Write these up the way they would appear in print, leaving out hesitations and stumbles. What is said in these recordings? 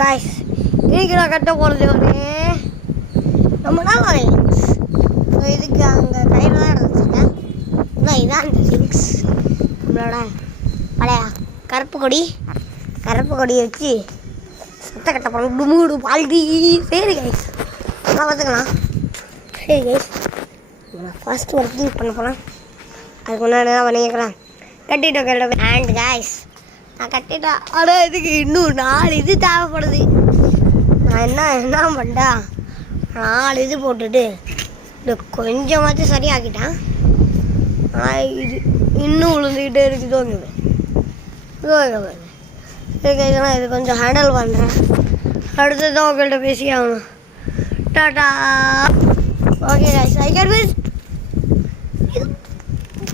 Guys இன்னைக்கு நான் கட்ட போகிறது வந்து ரொம்ப நாள் லைன்ஸ். இதுக்கு அங்கே கையில் தான் இருந்துச்சுட்டேன். இதான் இந்த திங்ஸ். நம்மளோட பழைய கருப்பு கொடியை வச்சு சத்த கட்ட போகிறோம். டுமுடு பால்டி. சரி கைஸ் நான் பார்த்துக்கலாம். சரி கைஸ் நான் ஃபஸ்ட்டு ஒர்க்கிங் பண்ண போகிறேன். அதுக்கு முன்னாடி தான் பண்ணிக்கிறேன். கட்டிட்டோம் அண்ட் கைஸ் நான் கட்டிட்டேன். ஆனால் இதுக்கு இன்னும் 4 இது தேவைப்படுது. நான் என்ன பண்ணேன், 4 இது போட்டுட்டு இந்த கொஞ்சமாச்சும் சரியாக்கிட்டேன். இது இன்னும் விழுந்துக்கிட்டே இருக்குது. இதெல்லாம் இது கொஞ்சம் ஹேண்டில் பண்ணுறேன். அடுத்து தான் உங்கள்கிட்ட பேசி ஆகணும். Tata. Okay guys I can miss.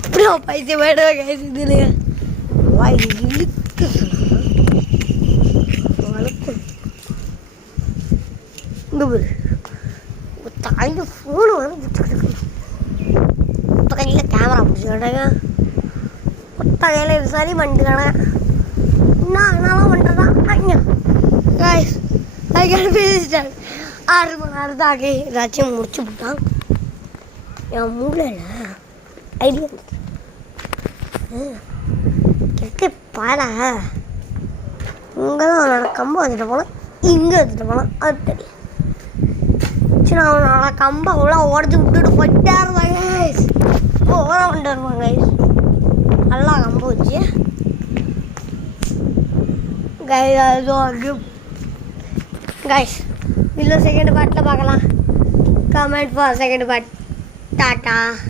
இப்படியா பைசா வேணும் கைஸ். இதில் வாய் இழுக்கு வளர்க்கும். இங்கே போய் தாய்ந்து ஃபோனு வந்து பிடிச்சிக்கிட்டு இப்போ கையில் கேமரா பிடிச்சிக்கிட்டாங்க. மொத்த கையில் இது சரி பண்ணிட்டுக்கானே. என்னலாம் பண்ணுறதா ஐயா கைஸ் ஐ கேன் பேசிட்டேன். 6 மணி நேரம் தான் ஆகி ஏதாச்சும் முடிச்சு விட்டான். என் மூளையில் ஐடியா கெட்டு பாடா. இங்கே தான் அவனோட கம்பை வச்சுட்டு போகலாம், இங்கே வச்சுட்டு போகலாம். அது தெரியும். சரி அவனோட கம்பை அவ்வளோ உடச்சி விட்டுட்டு போயிட்டே இருந்தாங்க கைஸ். ஓவராக பண்ணிட்டு இருப்பாங்க கைஸ். நல்லா கம்பை வச்சு கைஸ் அதுவும் கைஸ் இல்லை செகண்ட் பார்ட்டில் பார்க்கலாம். Comment for second part. Tata.